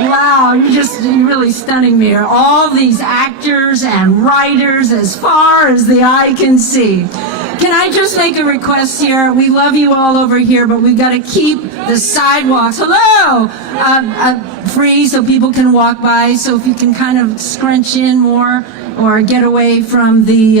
Wow, you're really stunning me here. All these actors and writers as far as the eye can see. Can I just make a request here? We love you all over here, but we've got to keep the sidewalks, free so people can walk by. So if you can kind of scrunch in more or get away from the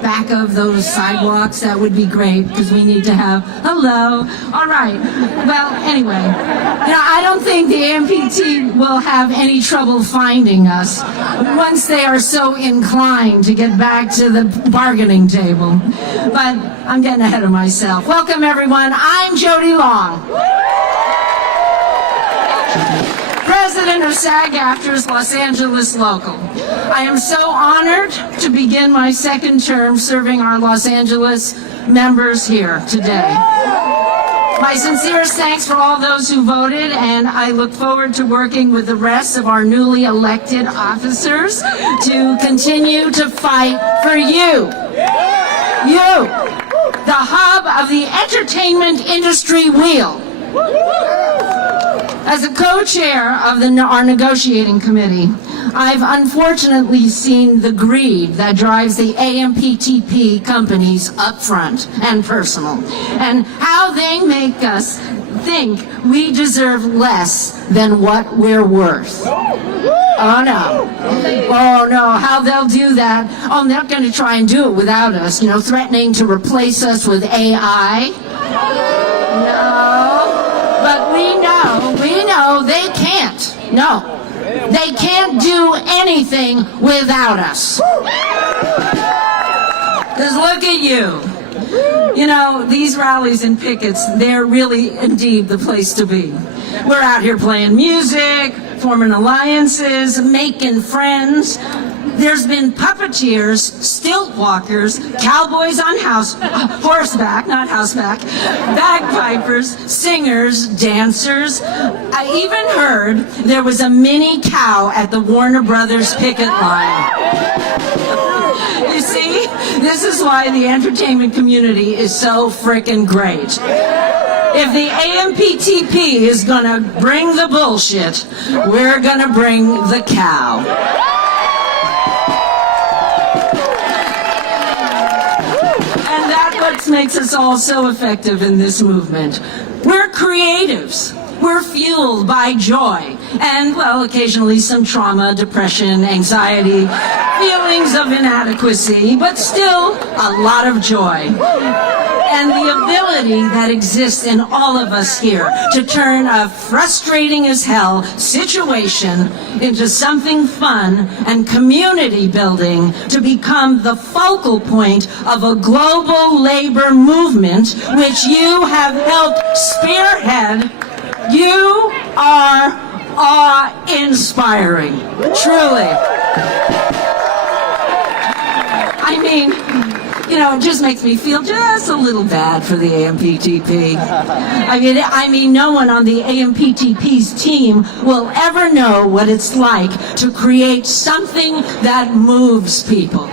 back of those sidewalks, that would be great, because we need to have, hello. All right. Well, anyway, I don't think the AMPT will have any trouble finding us once they are so inclined to get back to the bargaining table. But I'm getting ahead of myself. Welcome, everyone. I'm Jody Long, President of SAG-AFTRA's Los Angeles Local. I am so honored to begin my second term serving our Los Angeles members here today. My sincerest thanks for all those who voted, and I look forward to working with the rest of our newly elected officers to continue to fight for you. You, the hub of the entertainment industry wheel. As a co-chair of our negotiating committee, I've unfortunately seen the greed that drives the AMPTP companies up front and personal, and how they make us think we deserve less than what we're worth. Oh no. Oh no, how they'll do that. Oh, they're going to try and do it without us, threatening to replace us with AI. No. But we know they can't. No. They can't do anything without us. Because look at you. These rallies and pickets, they're really indeed the place to be. We're out here playing music, forming alliances, making friends. There's been puppeteers, stilt walkers, cowboys on horseback, not houseback, bagpipers, singers, dancers. I even heard there was a mini cow at the Warner Brothers picket line. You see, this is why the entertainment community is so frickin' great. If the AMPTP is gonna bring the bullshit, we're gonna bring the cow. What makes us all so effective in this movement? We're creatives. We're fueled by joy and, occasionally some trauma, depression, anxiety, feelings of inadequacy, but still a lot of joy. And the ability that exists in all of us here to turn a frustrating as hell situation into something fun and community building, to become the focal point of a global labor movement which you have helped spearhead. You are awe-inspiring, truly. I mean, it just makes me feel just a little bad for the AMPTP. I mean, no one on the AMPTP's team will ever know what it's like to create something that moves people.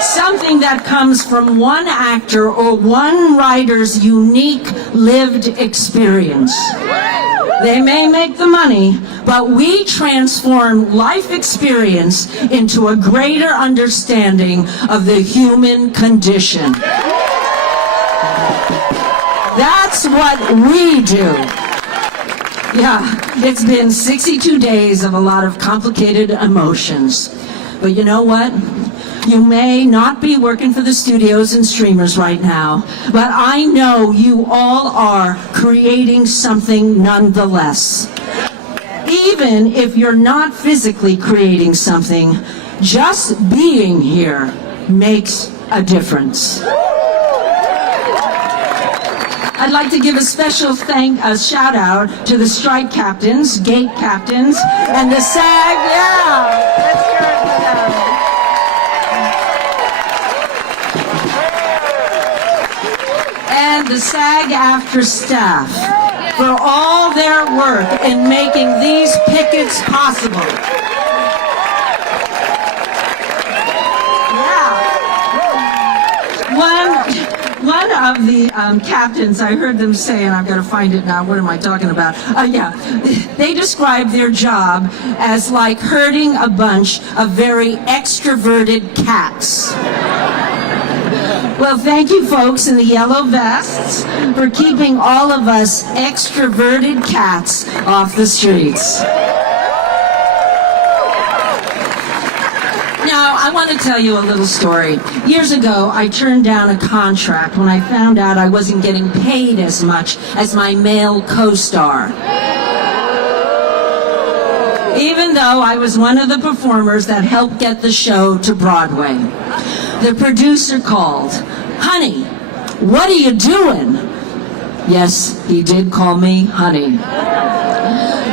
Something that comes from one actor or one writer's unique lived experience. They may make the money, but we transform life experience into a greater understanding of the human condition. That's what we do. Yeah, it's been 62 days of a lot of complicated emotions. But you know what? You may not be working for the studios and streamers right now, but I know you all are creating something nonetheless. Even if you're not physically creating something, just being here makes a difference. I'd like to give a special shout out to the strike captains, gate captains, and the SAG, let's hear it for them. And the SAG-AFTRA staff for all their work in making these pickets possible. One of the captains, I heard them say, and I've got to find it now, what am I talking about? they describe their job as like herding a bunch of very extroverted cats. Well, thank you folks in the yellow vests for keeping all of us extroverted cats off the streets. Now, I want to tell you a little story. Years ago, I turned down a contract when I found out I wasn't getting paid as much as my male co-star. Even though I was one of the performers that helped get the show to Broadway. The producer called. "Honey, what are you doing?" Yes, he did call me honey.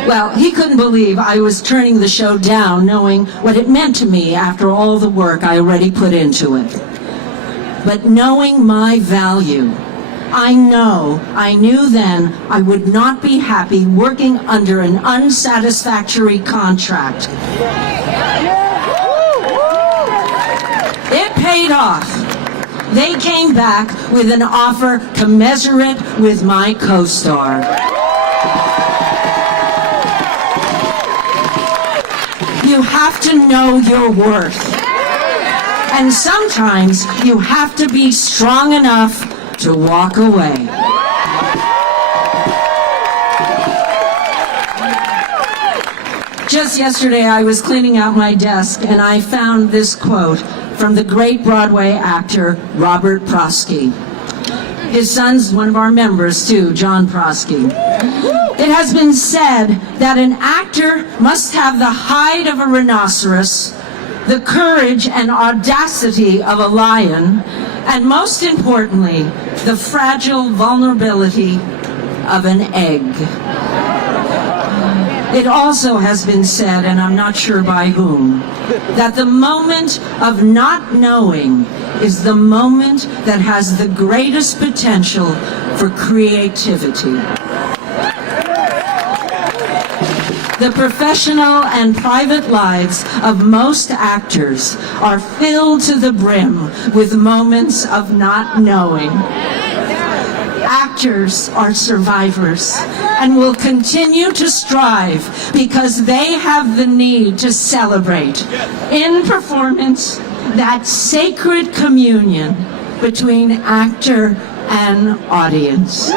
Well, he couldn't believe I was turning the show down, knowing what it meant to me after all the work I already put into it. But knowing my value, I knew then I would not be happy working under an unsatisfactory contract. It paid off. They came back with an offer commensurate with my co-star. You have to know your worth. And sometimes you have to be strong enough to walk away. Just yesterday I was cleaning out my desk and I found this quote from the great Broadway actor Robert Prosky. His son's one of our members too, John Prosky. It has been said that an actor must have the hide of a rhinoceros, the courage and audacity of a lion, and most importantly, the fragile vulnerability of an egg. It also has been said, and I'm not sure by whom, that the moment of not knowing is the moment that has the greatest potential for creativity. The professional and private lives of most actors are filled to the brim with moments of not knowing. Actors are survivors and will continue to strive because they have the need to celebrate in performance that sacred communion between actor and audience.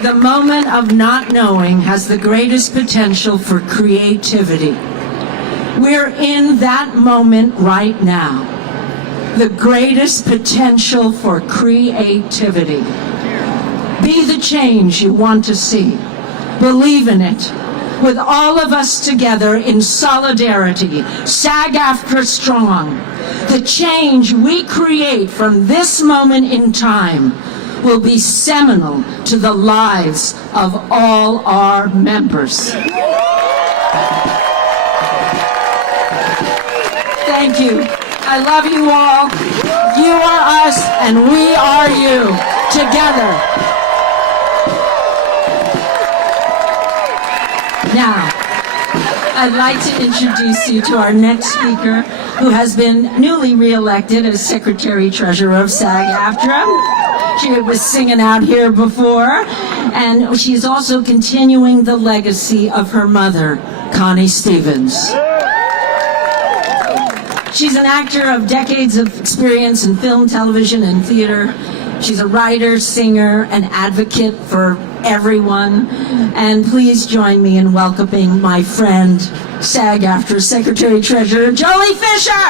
The moment of not knowing has the greatest potential for creativity. We're in that moment right now. The greatest potential for creativity. Be the change you want to see. Believe in it. With all of us together in solidarity, SAG-AFTRA strong. The change we create from this moment in time will be seminal to the lives of all our members. Thank you. I love you all. You are us, and we are you, together. Now, I'd like to introduce you to our next speaker, who has been newly re-elected as Secretary-Treasurer of SAG-AFTRA. She was singing out here before, and she is also continuing the legacy of her mother, Connie Stevens. She's an actor of decades of experience in film, television, and theater. She's a writer, singer, and advocate for everyone. And please join me in welcoming my friend, SAG-AFTRA Secretary-Treasurer, Jolie Fisher!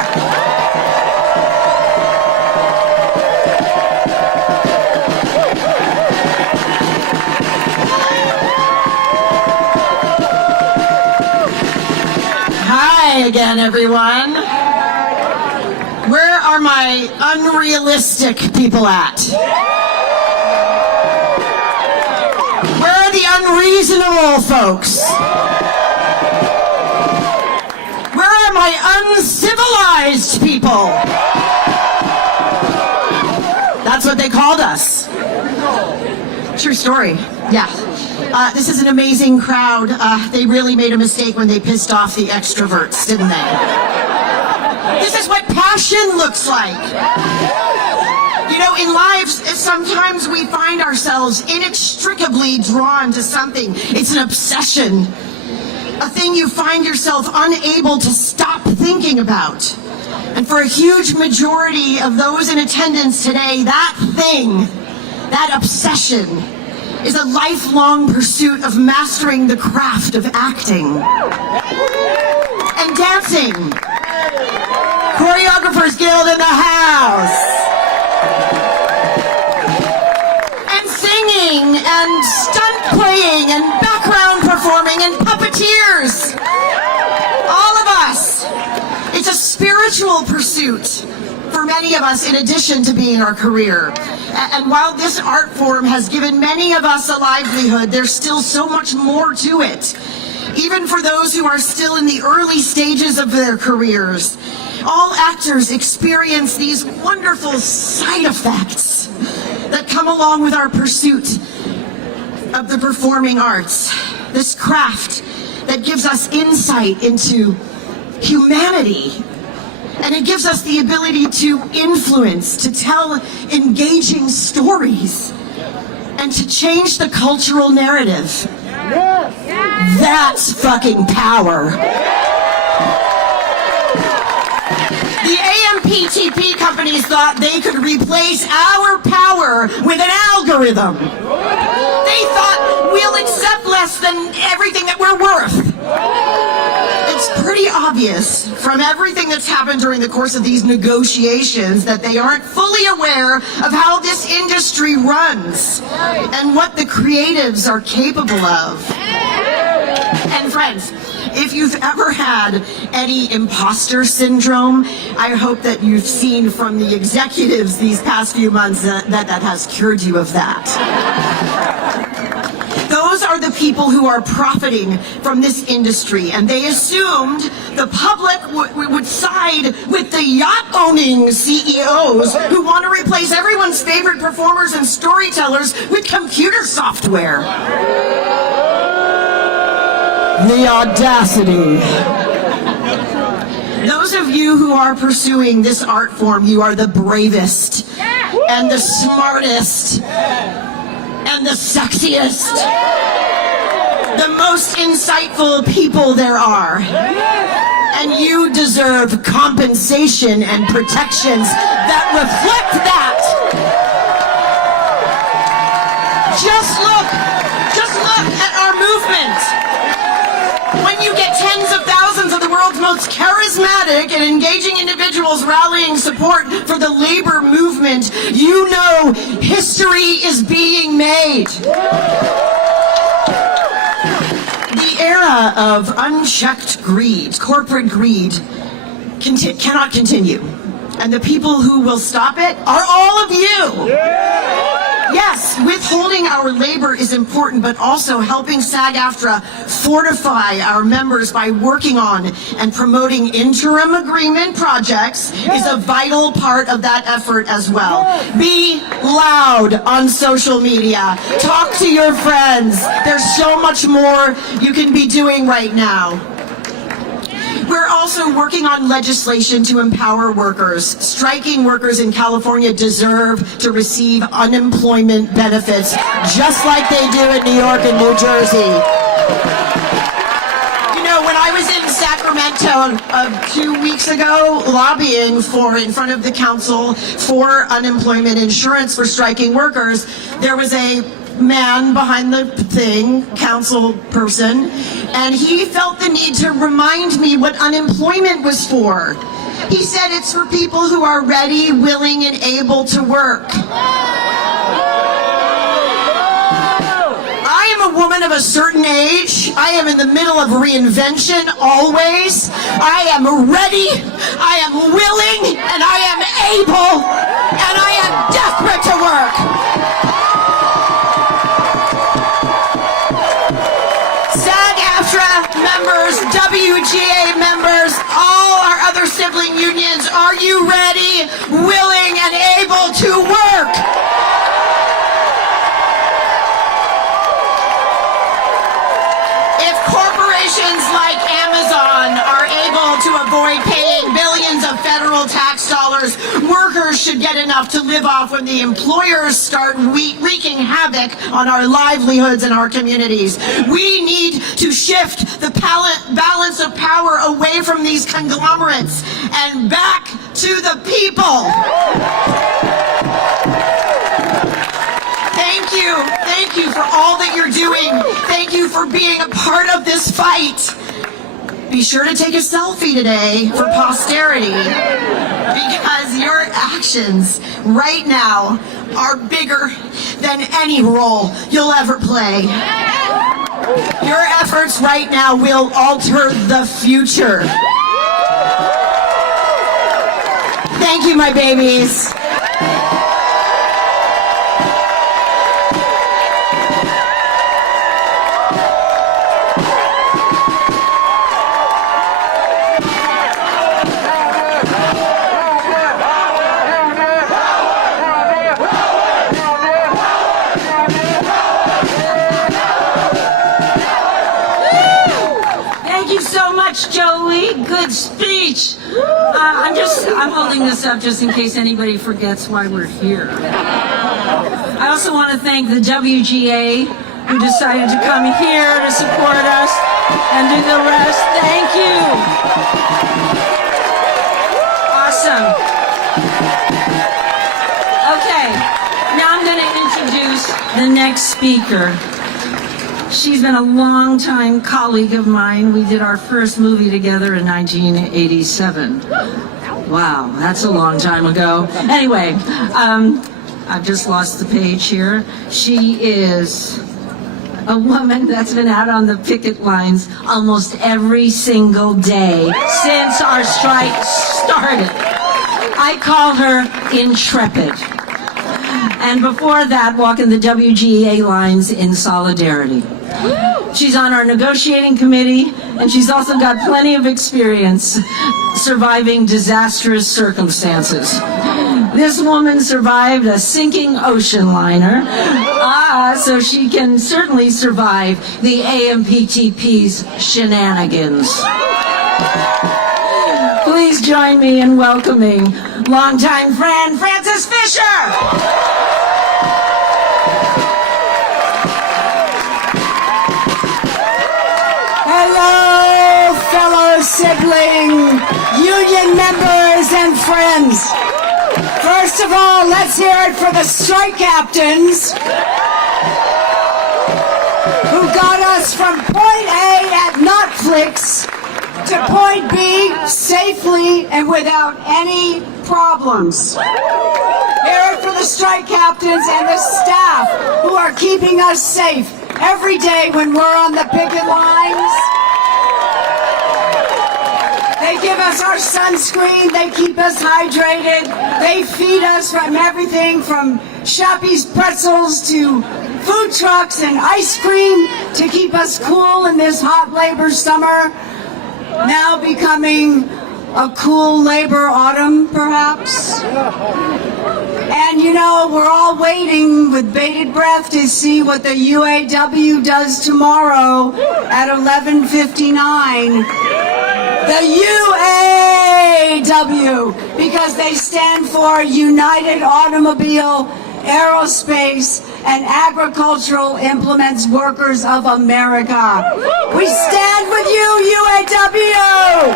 Hi again, everyone. Where are my unrealistic people at? Where are the unreasonable folks? Where are my uncivilized people? That's what they called us. True story. Yeah. This is an amazing crowd. They really made a mistake when they pissed off the extroverts, didn't they? This is what passion looks like. You You know, in life, sometimes we find ourselves inextricably drawn to something. It's an obsession, a thing you find yourself unable to stop thinking about. And for a huge majority of those in attendance today, that thing, that obsession, is a lifelong pursuit of mastering the craft of acting and dancing. Choreographers Guild in the house. And singing and stunt playing and background performing and puppeteers. All of us. It's a spiritual pursuit for many of us in addition to being our career. And while this art form has given many of us a livelihood, there's still so much more to it. Even for those who are still in the early stages of their careers, all actors experience these wonderful side effects that come along with our pursuit of the performing arts. This craft that gives us insight into humanity. And it gives us the ability to influence, to tell engaging stories, and to change the cultural narrative. Yes. That's fucking power. The AMPTP companies thought they could replace our power with an algorithm. They thought we'll accept less than everything that we're worth. It's pretty obvious from everything that's happened during the course of these negotiations that they aren't fully aware of how this industry runs and what the creatives are capable of. And friends, if you've ever had any imposter syndrome, I hope that you've seen from the executives these past few months that has cured you of that. Those are the people who are profiting from this industry, and they assumed the public would side with the yacht-owning CEOs who want to replace everyone's favorite performers and storytellers with computer software. The audacity. Those of you who are pursuing this art form, you are the bravest and the smartest and the sexiest, the most insightful people there are. And you deserve compensation and protections that reflect that. Just look at our movement. When you get tens of thousands of the world's most charismatic and engaging individuals rallying support for the labor movement, you know history is being made. The era of unchecked greed, corporate greed, cannot continue. And the people who will stop it are all of you. Yes, withholding our labor is important, but also helping SAG-AFTRA fortify our members by working on and promoting interim agreement projects is a vital part of that effort as well. Be loud on social media. Talk to your friends. There's so much more you can be doing right now. We're also working on legislation to empower workers. Striking workers in California deserve to receive unemployment benefits just like they do in New York and New Jersey. You know, when I was in Sacramento 2 weeks ago lobbying in front of the council for unemployment insurance for striking workers, there was a man behind the thing, council person, and he felt the need to remind me what unemployment was for. He said it's for people who are ready, willing, and able to work. I am a woman of a certain age. I am in the middle of reinvention always. I am ready, I am willing, and I am able, and I am desperate to work. SAG-AFTRA members, WGA members, all our other sibling unions, are you ready, willing, and able to work? If corporations like Amazon are able to avoid paying billions of federal tax dollars, workers should get enough enough to live off when the employers start wreaking havoc on our livelihoods and our communities. We need to shift the balance of power away from these conglomerates and back to the people. Thank you for all that you're doing. Thank you for being a part of this fight. Be sure to take a selfie today for posterity, because your actions right now are bigger than any role you'll ever play. Your efforts right now will alter the future. Thank you, my babies. Joey, good speech. I'm holding this up just in case anybody forgets why we're here. I also want to thank the WGA who decided to come here to support us and do the rest. Thank you. Awesome. Okay, now I'm going to introduce the next speaker. She's been a long-time colleague of mine. We did our first movie together in 1987. Wow, that's a long time ago. Anyway, I've just lost the page here. She is a woman that's been out on the picket lines almost every single day since our strike started. I call her intrepid. And before that, walking the WGA lines in solidarity. She's on our negotiating committee, and she's also got plenty of experience surviving disastrous circumstances. This woman survived a sinking ocean liner, so she can certainly survive the AMPTP's shenanigans. Please join me in welcoming longtime friend Frances Fisher. Hello, fellow sibling, union members, and friends. First of all, let's hear it for the strike captains who got us from point A at Netflix to point B safely and without any problems. Hear it for the strike captains and the staff who are keeping us safe every day when we're on the picket lines. They give us our sunscreen, they keep us hydrated, they feed us from everything from Shoppy's pretzels to food trucks and ice cream to keep us cool in this hot labor summer, now becoming a cool labor autumn perhaps. And you know, we're all waiting with bated breath to see what the UAW does tomorrow at 11:59. The UAW, because they stand for United Automobile, Aerospace, and Agricultural Implements Workers of America. We stand with you, UAW!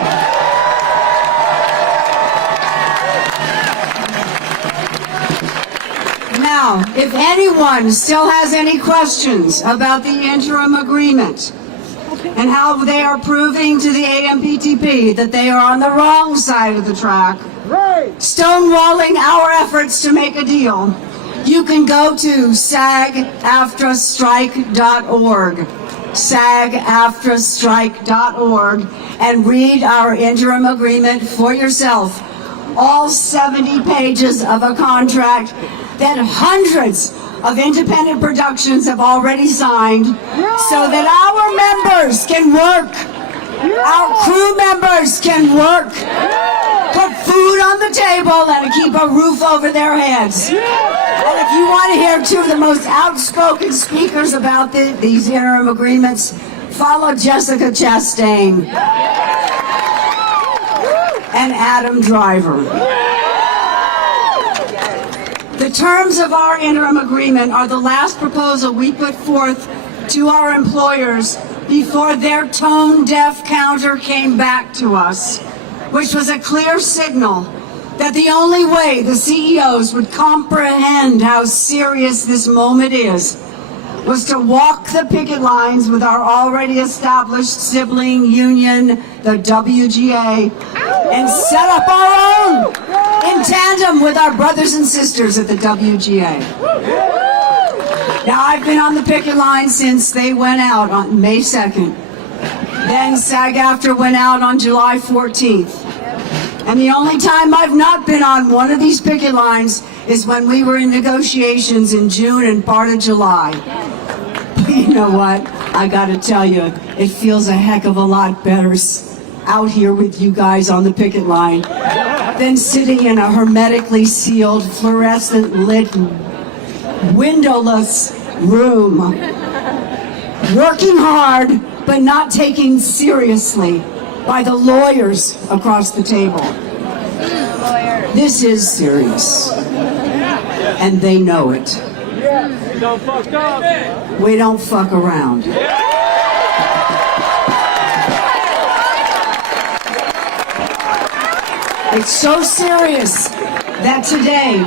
Now, if anyone still has any questions about the interim agreement and how they are proving to the AMPTP that they are on the wrong side of the track, stonewalling our efforts to make a deal, you can go to SAG-AFTRA-strike.org, SAG-AFTRA-strike.org, and read our interim agreement for yourself. All 70 pages of a contract that hundreds of independent productions have already signed, so that our members can work, our crew members can work, put food on the table and keep a roof over their heads. And if you want to hear two of the most outspoken speakers about these interim agreements, follow Jessica Chastain and Adam Driver. The terms of our interim agreement are the last proposal we put forth to our employers before their tone-deaf counter came back to us, which was a clear signal that the only way the CEOs would comprehend how serious this moment is was to walk the picket lines with our already established sibling union, the WGA, and set up our own in tandem with our brothers and sisters at the WGA. Now, I've been on the picket line since they went out on May 2nd. Then SAG-AFTRA went out on July 14th. And the only time I've not been on one of these picket lines is when we were in negotiations in June and part of July. But you know what? I gotta tell you, it feels a heck of a lot better out here with you guys on the picket line than sitting in a hermetically sealed, fluorescent lit, windowless room, working hard but not taken seriously by the lawyers across the table. This is serious, and they know it. We don't fuck around. It's so serious that today,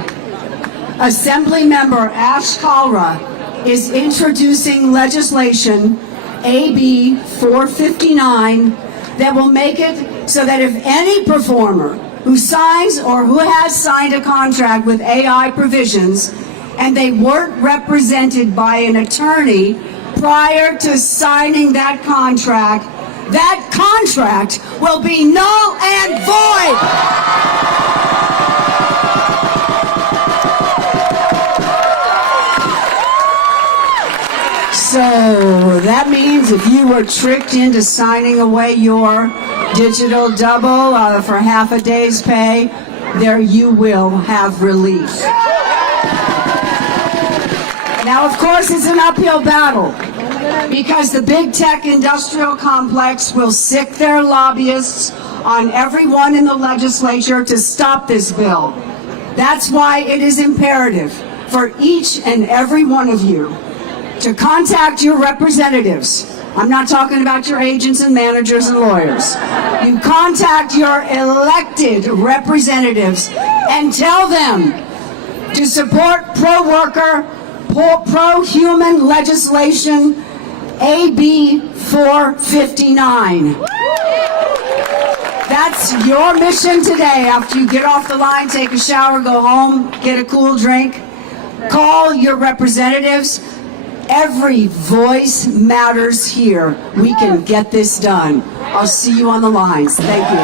Assembly Member Ash Kalra is introducing legislation, AB 459, that will make it so that if any performer who signs or who has signed a contract with AI provisions and they weren't represented by an attorney prior to signing that contract will be null and void. So that means if you were tricked into signing away your digital double for half a day's pay, there you will have relief. Now, of course, it's an uphill battle because the big tech industrial complex will sic their lobbyists on everyone in the legislature to stop this bill. That's why it is imperative for each and every one of you to contact your representatives. I'm not talking about your agents and managers and lawyers. You contact your elected representatives and tell them to support pro-worker, pro-human legislation, AB 459. That's your mission today. After you get off the line, take a shower, go home, get a cool drink, call your representatives. Every voice matters here. We can get this done. I'll see you on the lines. Thank you.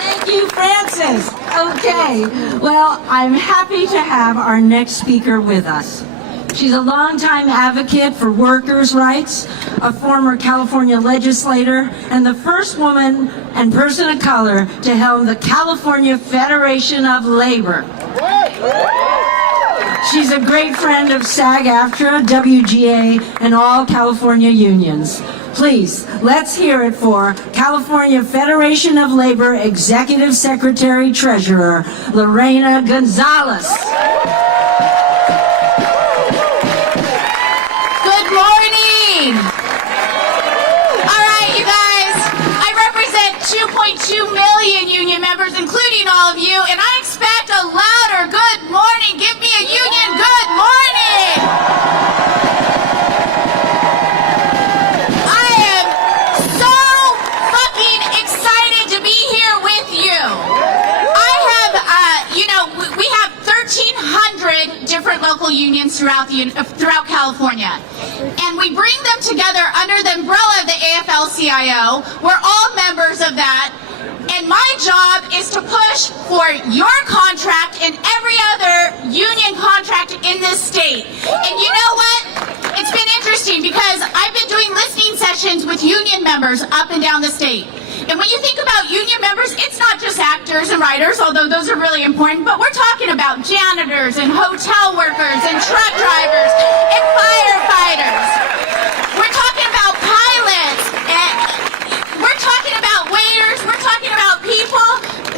Thank you, Frances. Okay, well, I'm happy to have our next speaker with us. She's a longtime advocate for workers' rights, a former California legislator, and the first woman and person of color to helm the California Federation of Labor. She's a great friend of SAG-AFTRA, WGA, and all California unions. Please, let's hear it for California Federation of Labor Executive Secretary Treasurer, Lorena Gonzalez. Morning! All right, you guys, I represent 2.2 million union members, including all of you, and I expect a louder good morning. Give me a union good morning! I am so fucking excited to be here with you. I have, we have 1,300 different local unions throughout California. And we bring them together under the umbrella of the AFL-CIO. We're all members of that. And my job is to push for your contract and every other union contract in this state. And you know what? It's been interesting because I've been doing listening sessions with union members up and down the state. And when you think about union members, it's not just actors and writers, although those are really important, but we're talking about janitors and hotel workers and truck drivers and firefighters. We're talking about pilots, and we're talking about waiters, we're talking about people,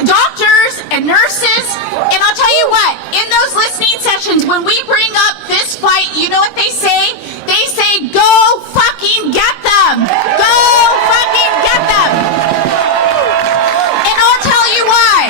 doctors and nurses. And I'll tell you what, in those listening sessions, when we bring up this fight, you know what they say? They say, go fucking get them! Go fucking get them! And I'll tell you why.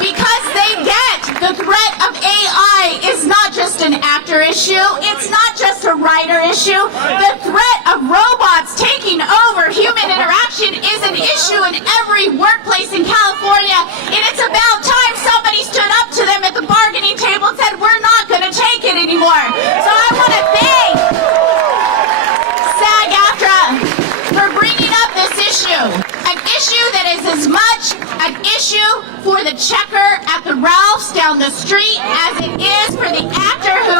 Because they get the threat of AI is not just an actor issue, it's not just a writer issue. The threat of robots taking over human interaction is an issue in every workplace in California, and it's about time somebody stood up to them at the bargaining table and said, we're not going to take it anymore. So I want to thank SAG-AFTRA for bringing up this issue. An issue that is as much an issue for the checker at the Ralph's down the street as it is for the actor who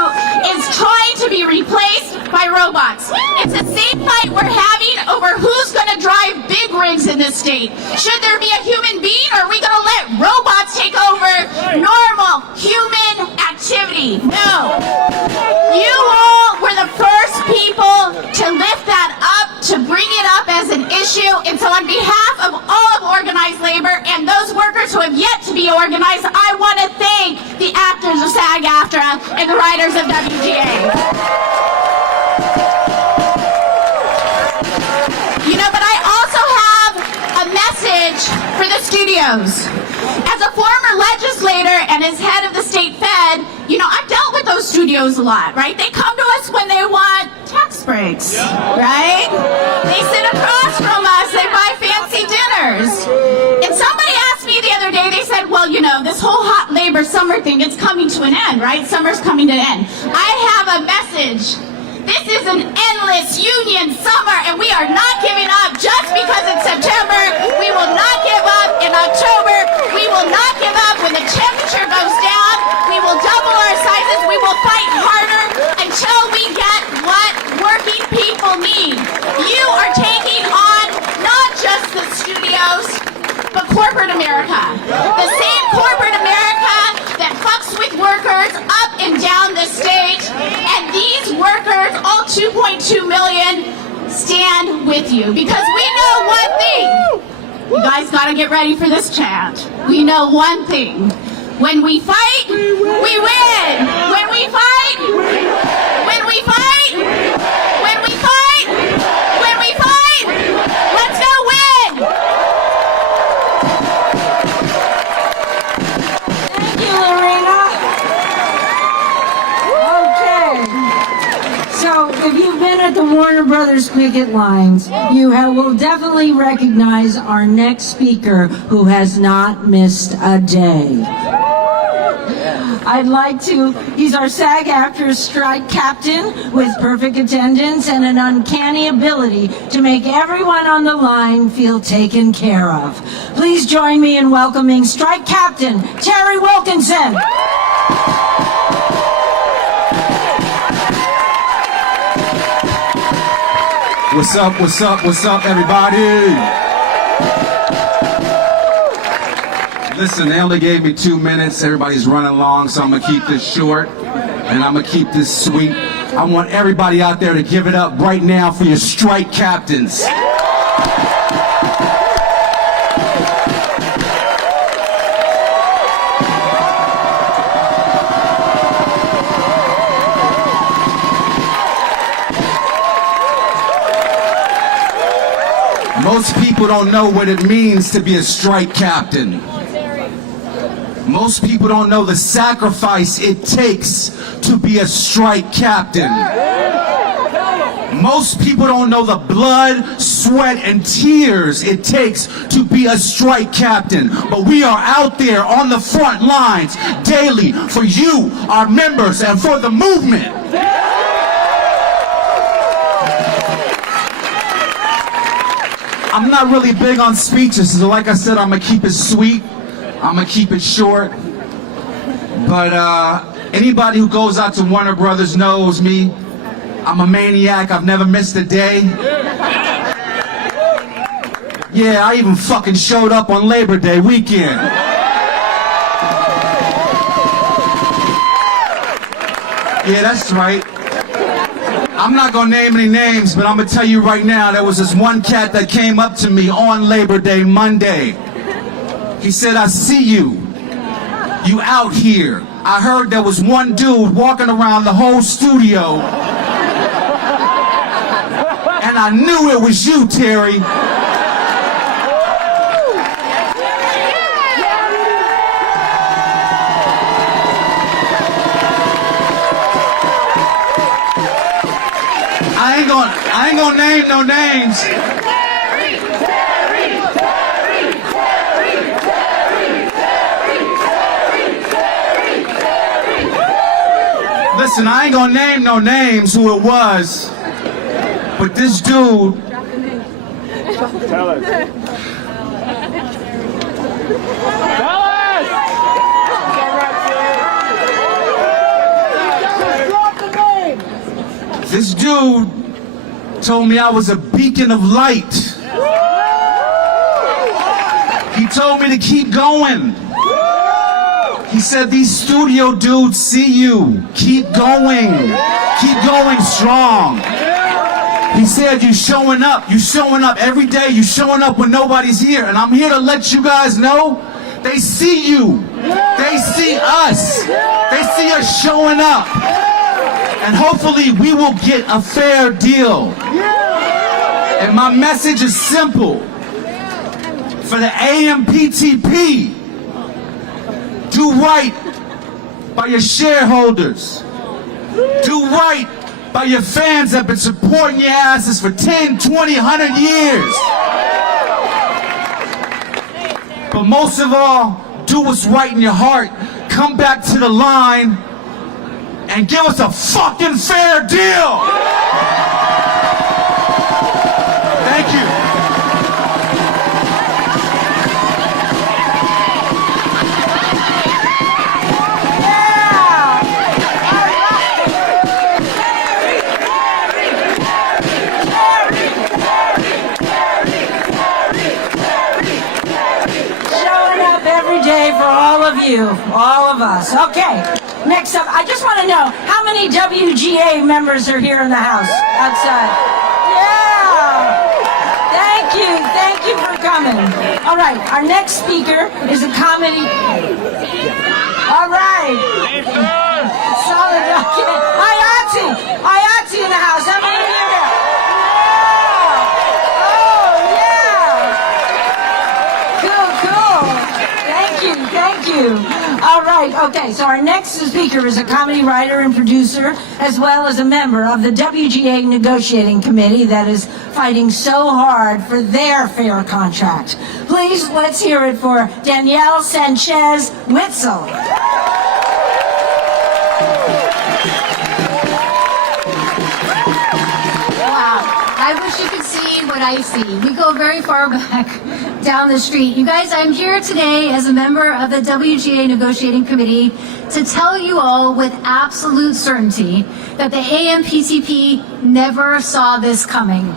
is trying to be replaced by robots. It's the same fight we're having over who's going to drive big rigs in this state. Should there be a human being, or are we going to let robots take over normal human activity? No. You all were the first people to lift that up, to bring it up as an issue. And so on behalf of all of organized labor and those workers who have yet to be organized, I want to thank the actors of SAG-AFTRA and the writers of WGA. You know, but I also have a message for the studios. As a former legislator and as head of the state Fed, you know, I've dealt with those studios a lot, right? They come to us when they want tax breaks, right? They sit across from us, they buy fancy dinners. And somebody asked me the other day, they said, well, you know, this whole hot labor summer thing, it's coming to an end, right? Summer's coming to an end. I have a message. This is an endless union summer, and we are not giving up just because it's September. We will not give up in October. We will not give up when the temperature goes down. We will double our sizes. We will fight harder until we get what working people need. You are taking on not just the studios, but corporate America. The same corporate America that fucks with workers up and down the state. And these workers, all 2.2 million, stand with you. Because we know one thing. You guys gotta get ready for this chant. We know one thing. When we fight, we win. When we fight, when we fight, when we fight, when we fight, let's go win. Thank you, Lorena. Okay. So if you've been at the Warner Brothers picket lines, you will definitely recognize our next speaker who has not missed a day. I'd like to, he's our SAG-AFTRA strike captain with perfect attendance and an uncanny ability to make everyone on the line feel taken care of. Please join me in welcoming strike captain Terry Wilkinson. What's up, what's up, what's up, everybody? Listen, they only gave me 2 minutes. Everybody's running long, so I'm going to keep this short, and I'm going to keep this sweet. I want everybody out there to give it up right now for your strike captains. Most people don't know what it means to be a strike captain. Most people don't know the sacrifice it takes to be a strike captain. Most people don't know the blood, sweat, and tears it takes to be a strike captain. But we are out there on the front lines daily for you, our members, and for the movement. I'm not really big on speeches, so like I said, I'm going to keep it sweet. I'm going to keep it short. But anybody who goes out to Warner Brothers knows me. I'm a maniac. I've never missed a day. Yeah, I even fucking showed up on Labor Day weekend. Yeah, that's right. I'm not gonna name any names, but I'm gonna tell you right now, there was this one cat that came up to me on Labor Day Monday. He said, I see you. You out here. I heard there was one dude walking around the whole studio. And I knew it was you, Terry. I ain't gonna name no names. Listen, I ain't gonna name no names who it was, but this dude. Tell us. Tell us! This dude told me I was a beacon of light. He told me to keep going. He said, these studio dudes see you. Keep going. Keep going strong. He said, you showing up every day. You showing up when nobody's here. And I'm here to let you guys know, they see you. They see us. They see us showing up. And hopefully we will get a fair deal. And my message is simple. For the AMPTP, do right by your shareholders. Do right by your fans that have been supporting your asses for 10, 20, 100 years. But most of all, do what's right in your heart. Come back to the line and give us a fucking fair deal. Thank you. For all of you, all of us. Okay, next up, I just want to know how many WGA members are here in the house outside. Yeah, thank you for coming. All right, our next speaker is a comedy. All right, solid. Okay, Ayati in the house. How many of you are here? Thank you. All right, okay, so our next speaker is a comedy writer and producer, as well as a member of the WGA negotiating committee that is fighting so hard for their fair contract. Please, let's hear it for Danielle Sanchez Witzel. I wish you could see what I see. We go very far back down the street. You guys, I'm here today as a member of the WGA Negotiating Committee to tell you all with absolute certainty that the AMPTP never saw this coming.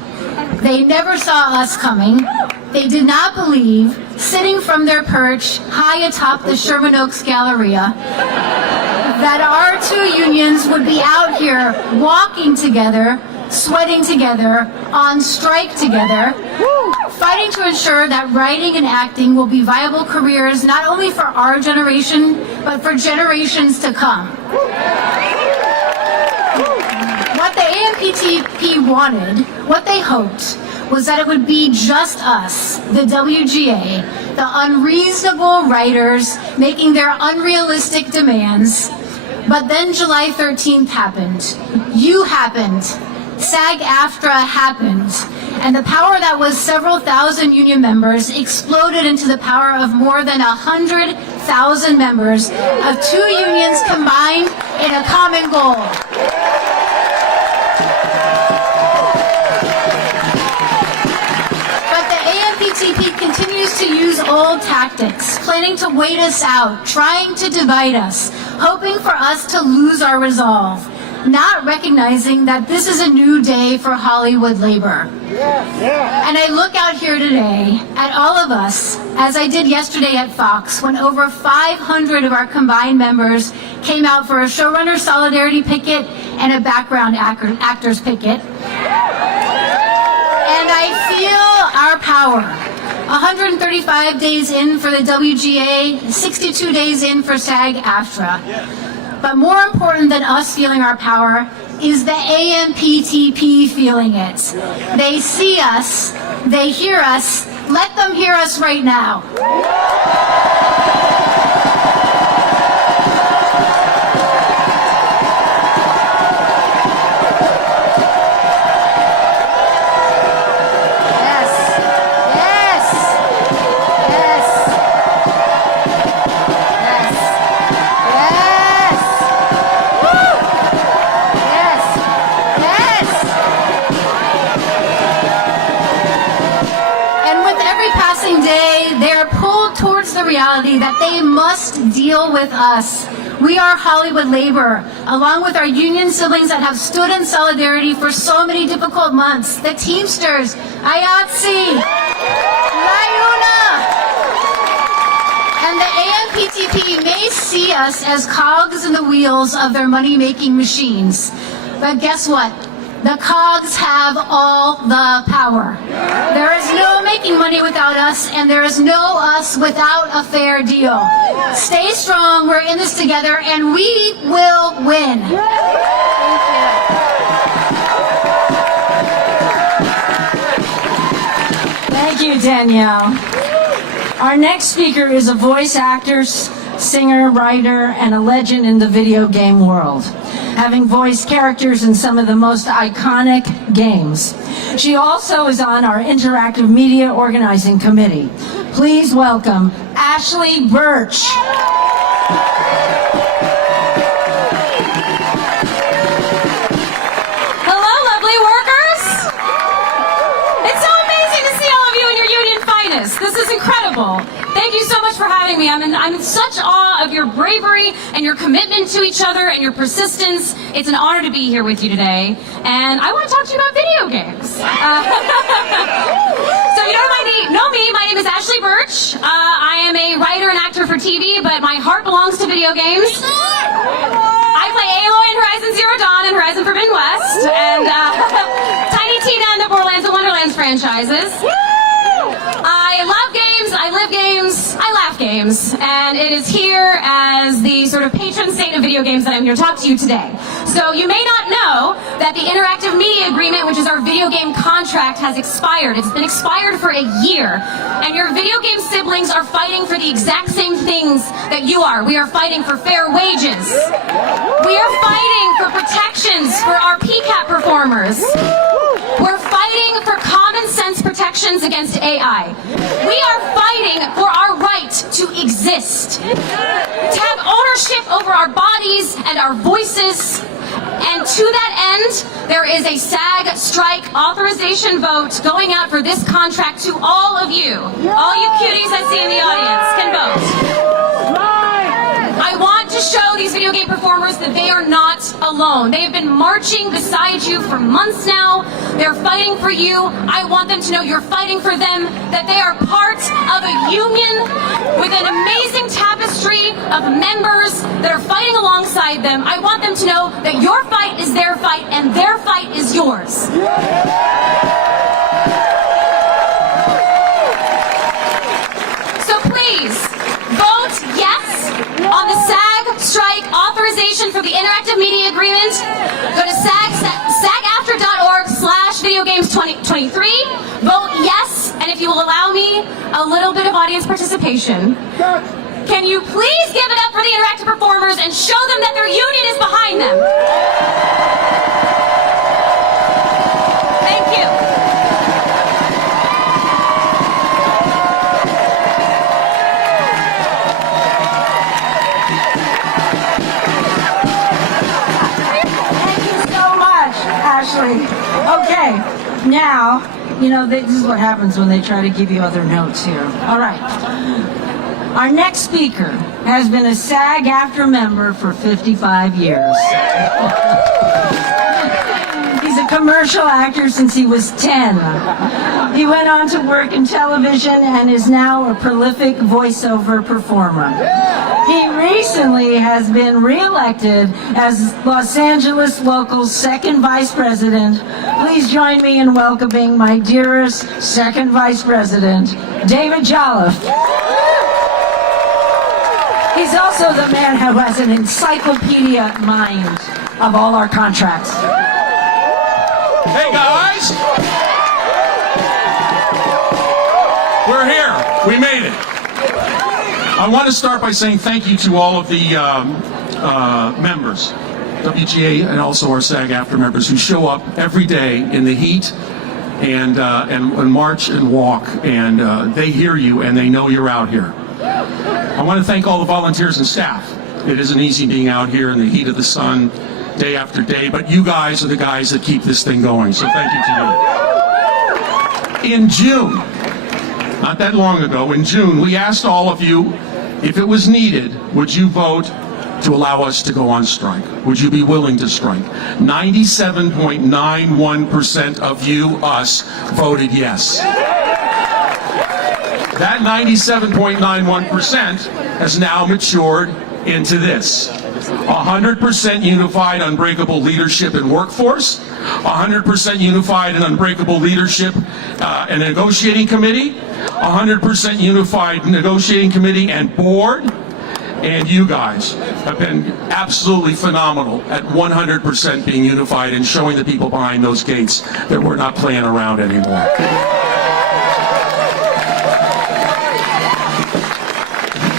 They never saw us coming. They did not believe, sitting from their perch high atop the Sherman Oaks Galleria, that our two unions would be out here walking together, sweating together, on strike together, fighting to ensure that writing and acting will be viable careers not only for our generation, but for generations to come. What the AMPTP wanted, what they hoped, was that it would be just us, the WGA, the unreasonable writers making their unrealistic demands. But then July 13th happened. You happened. SAG-AFTRA happened, and the power that was several thousand union members exploded into the power of more than 100,000 members of two unions combined in a common goal. But the AMPTP continues to use old tactics, planning to wait us out, trying to divide us, hoping for us to lose our resolve. not recognizing that this is a new day for Hollywood labor. And I look out here today at all of us, as I did yesterday at Fox, when over 500 of our combined members came out for a showrunner solidarity picket and a background actors picket. And I feel our power. 135 days in for the WGA, 62 days in for SAG AFTRA. But more important than us feeling our power is the AMPTP feeling it. They see us, they hear us, let them hear us right now. Reality that they must deal with us. We are Hollywood labor, along with our union siblings that have stood in solidarity for so many difficult months. The Teamsters, IATSE, LAUNA, and the AMPTP may see us as cogs in the wheels of their money-making machines. But guess what? The cogs have all the power. There is no making money without us, and there is no us without a fair deal. Stay strong, we're in this together, and we will win. Thank you, Danielle. Our next speaker is a voice actor, singer, writer, and a legend in the video game world, having voiced characters in some of the most iconic games. She also is on our Interactive Media Organizing Committee. Please welcome Ashley Birch. Hello, lovely workers. It's so amazing to see all of you in your union finest. This is incredible. Thank you so much for having me. I'm in such awe of your bravery and your commitment to each other and your persistence. It's an honor to be here with you today. And I want to talk to you about video games. So you know me. My name is Ashley Birch. I am a writer and actor for TV, but my heart belongs to video games. I play Aloy in Horizon Zero Dawn and Horizon Forbidden West, and Tiny Tina and the Borderlands and Wonderlands franchises. I love games, I live games, I laugh games, and it is here as the sort of patron saint of video games that I'm here to talk to you today. So you may not know that the Interactive Media Agreement, which is our video game contract, has expired. It's been expired for a year, and your video game siblings are fighting for the exact same things that you are. We are fighting for fair wages. We are fighting for protections for our PCAP performers. We're fighting for common sense protections against AI. We are fighting for our right to exist, to have ownership over our bodies and our voices. And to that end, there is a SAG strike authorization vote going out for this contract to all of you. All you cuties I see in the audience can vote. I want to show these video game performers that they are not alone. They have been marching beside you for months now. They're fighting for you. I want them to know you're fighting for them, that they are part of a union with an amazing tapestry of members that are fighting alongside them. I want them to know that your fight is their fight and their fight is yours. So please, vote yes on the SAG strike authorization for the Interactive Media Agreement. Go to sagaftra.org/videogames2023. Vote yes, and if you will allow me a little bit of audience participation, can you please give it up for the interactive performers and show them that their union is behind them? Thank you. Okay, now, you know, this is what happens when they try to give you other notes here. All right. Our next speaker has been a SAG AFTRA member for 55 years. He's a commercial actor since he was 10. He went on to work in television and is now a prolific voiceover performer. He recently has been re-elected as Los Angeles Local's second vice president. Please join me in welcoming my dearest second vice president, David Jolliffe. He's also the man who has an encyclopedia mind of all our contracts. Hey guys! We're here. We made it. I want to start by saying thank you to all of the members, WGA and also our SAG AFTRA members who show up every day in the heat and march and walk, and they hear you and they know you're out here. I want to thank all the volunteers and staff. It isn't easy being out here in the heat of the sun day after day, but you guys are the guys that keep this thing going, so thank you to you. In June, not that long ago, in June, we asked all of you, if it was needed, would you vote to allow us to go on strike? Would you be willing to strike? 97.91% of you, us, voted yes. That 97.91% has now matured into this. 100% unified, unbreakable leadership and workforce, 100% unified and unbreakable leadership and negotiating committee, 100% unified negotiating committee and board, and you guys have been absolutely phenomenal at 100% being unified and showing the people behind those gates that we're not playing around anymore.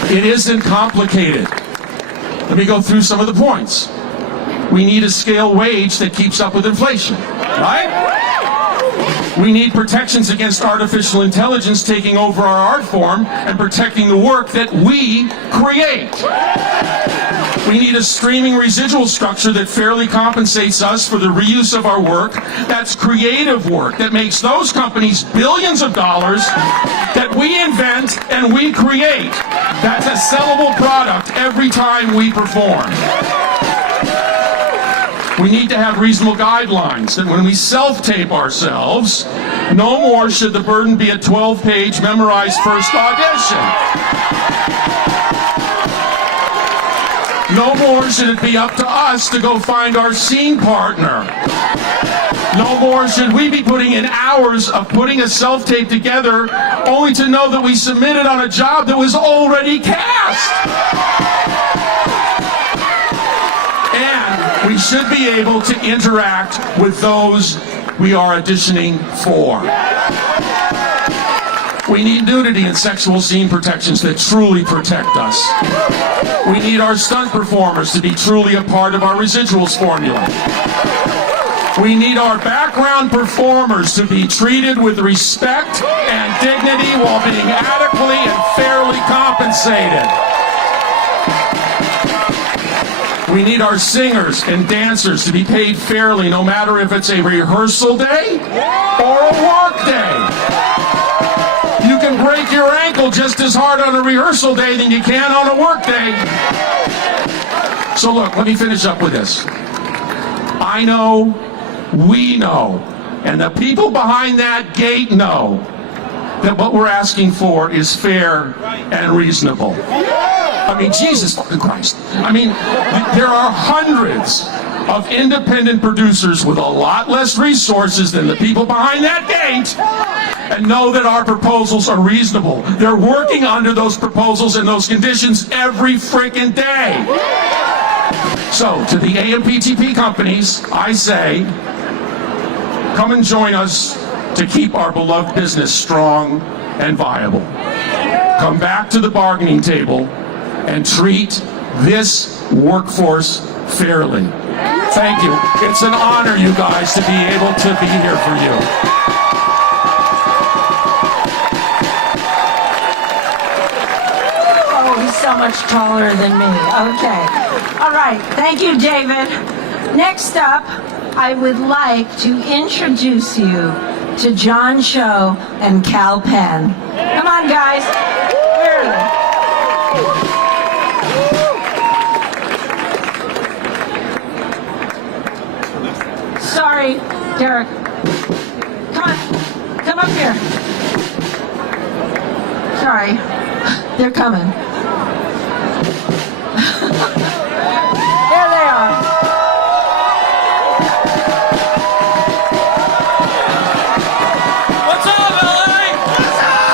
It isn't complicated. Let me go through some of the points. We need a scale wage that keeps up with inflation, right? We need protections against artificial intelligence taking over our art form and protecting the work that we create. We need a streaming residual structure that fairly compensates us for the reuse of our work. That's creative work that makes those companies billions of dollars that we invent and we create. That's a sellable product every time we perform. We need to have reasonable guidelines that when we self-tape ourselves, no more should the burden be a 12-page memorized first audition. No more should it be up to us to go find our scene partner. No more should we be putting in hours of putting a self-tape together only to know that we submitted on a job that was already cast. And we should be able to interact with those we are auditioning for. We need nudity and sexual scene protections that truly protect us. We need our stunt performers to be truly a part of our residuals formula. We need our background performers to be treated with respect and dignity while being adequately and fairly compensated. We need our singers and dancers to be paid fairly, no matter if it's a rehearsal day or a work day. You can break your ankle just as hard on a rehearsal day than you can on a work day. So look, let me finish up with this. I know, we know, and the people behind that gate know that what we're asking for is fair and reasonable. I mean, Jesus fucking Christ. I mean, there are hundreds of independent producers with a lot less resources than the people behind that gate and know that our proposals are reasonable. They're working under those proposals and those conditions every freaking day. So, to the AMPTP companies, I say, come and join us to keep our beloved business strong and viable. Come back to the bargaining table and treat this workforce fairly. Thank you. It's an honor, you guys, to be able to be here for you. Oh, he's so much taller than me. Okay. All right. Thank you, David. Next up, I would like to introduce you to John Cho and Cal Penn. Come on, guys. Where are they? Sorry, Derek. Come on, come up here. Sorry, they're coming. There they are. What's up, LA? What's up?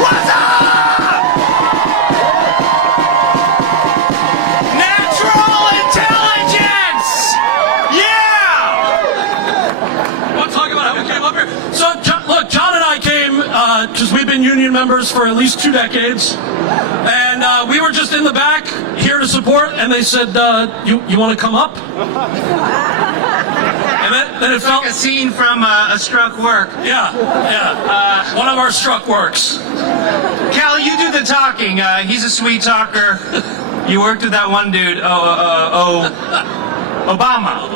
What's up? Natural intelligence! Yeah! Want to talk about how we came up here? So, look, John and I came because we've been union members for at least 2 decades. And we were just in the back here to support, and they said, you want to come up? And then it felt Like a scene from a struck work. yeah. One of our struck works. Cal, you do the talking. He's a sweet talker. You worked with that one dude, Obama.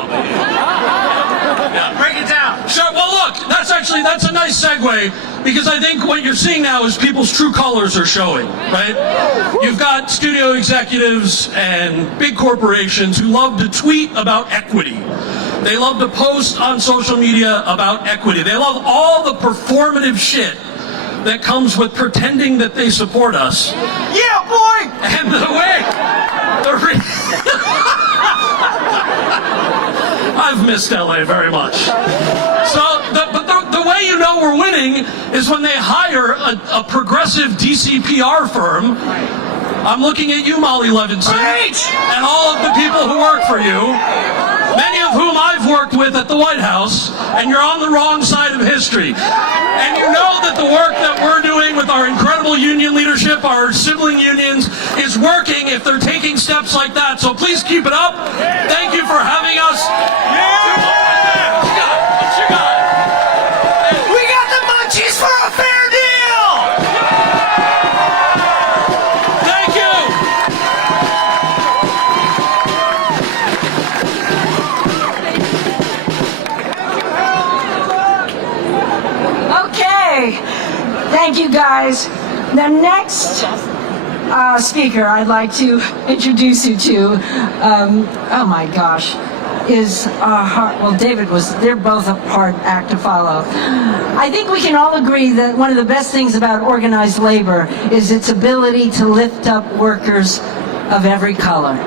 Break it down. Sure. Well, look, that's a nice segue, because I think what you're seeing now is people's true colors are showing, right? You've got studio executives and big corporations who love to tweet about equity. They love to post on social media about equity. They love all the performative shit that comes with pretending that they support us. Yeah, boy! And I've missed LA very much. So, but the way you know we're winning is when they hire a progressive DC PR firm. I'm looking at you, Molly Levinson, and all of the people who work for you, many of whom I've worked with at the White House, and you're on the wrong side of history. And you know that the work that we're doing with our incredible union leadership, our sibling unions, is working if they're taking steps like that. So please keep it up. Thank you for having us. What you got? We got the munchies for a fair deal! Thank you. Okay, thank you guys. The next speaker I'd like to introduce you to, oh my gosh, is they're both a hard act to follow. I think we can all agree that one of the best things about organized labor is its ability to lift up workers of every color.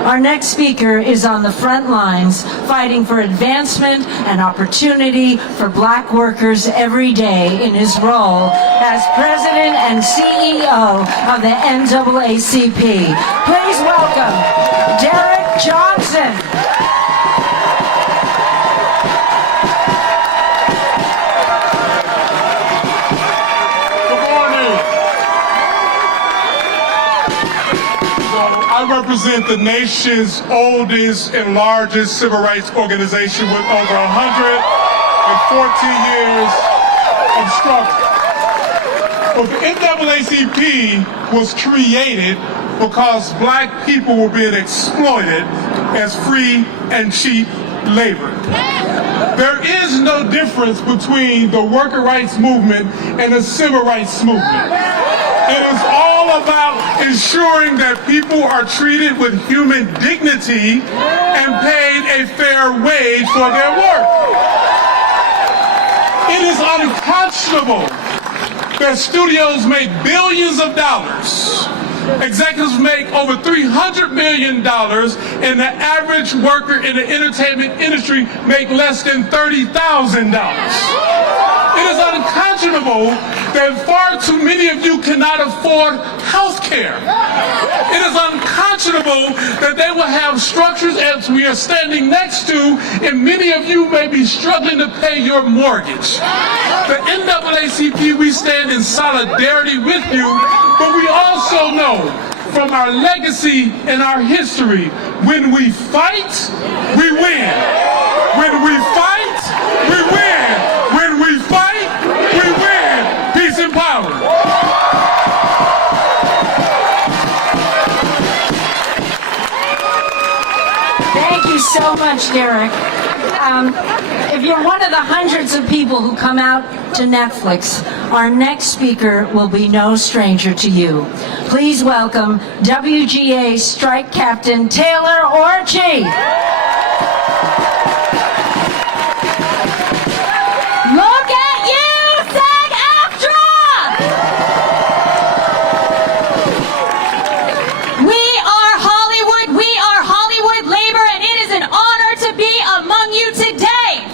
Our next speaker is on the front lines fighting for advancement and opportunity for black workers every day in his role as president and CEO of the NAACP. Please welcome Derek Johnson. I represent the nation's oldest and largest civil rights organization with over 114 years of struggle. Well, the NAACP was created because black people were being exploited as free and cheap labor. There is no difference between the worker rights movement and the civil rights movement. It is all about ensuring that people are treated with human dignity and paid a fair wage for their work. It is unconscionable that studios make billions of dollars. Executives make over $300 million, and the average worker in the entertainment industry make less than $30,000. It is unconscionable that far too many of you cannot afford health care. It is unconscionable that they will have structures as we are standing next to, and many of you may be struggling to pay your mortgage. The NAACP, we stand in solidarity with you, but we also know from our legacy and our history, when we fight, we win. When we fight, we win. When we fight, we win. Peace and power. Thank you so much, Derek. If you're one of the hundreds of people who come out to Netflix our next speaker will be no stranger to you. Please welcome WGA Strike Captain Taylor Orchie. Look at you, SAG AFTRA! We are Hollywood labor, and it is an honor to be among you today.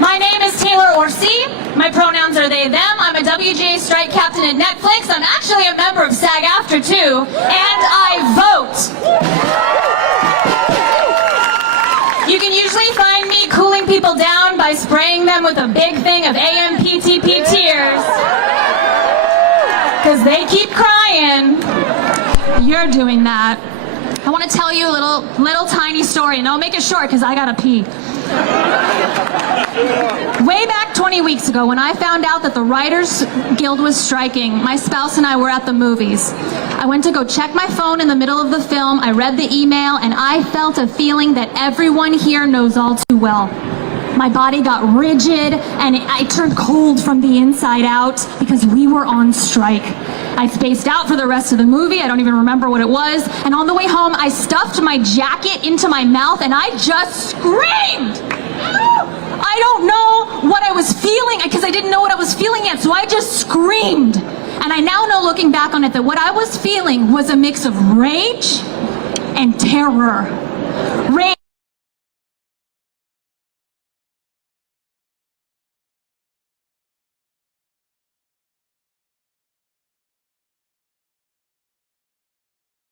My name is Taylor Orchie. My pronouns are they, them. I'm a WGA Strike Captain at Netflix. I'm actually a member of SAG AFTRA too, and I vote. You can usually find me cooling people down by spraying them with a big thing of AMPTP tears. Because they keep crying. You're doing that. I want to tell you a little tiny story, and I'll make it short because I gotta pee. Way back 20 weeks ago, when I found out that the Writers Guild was striking, my spouse and I were at the movies. I went to go check my phone in the middle of the film, I read the email, and I felt a feeling that everyone here knows all too well. My body got rigid, and I turned cold from the inside out because we were on strike. I spaced out for the rest of the movie, I don't even remember what it was, and on the way home, I stuffed my jacket into my mouth, and I just screamed! I don't know what I was feeling, because I didn't know what I was feeling yet, so I just screamed. And I now know, looking back on it, that what I was feeling was a mix of rage and terror. Rage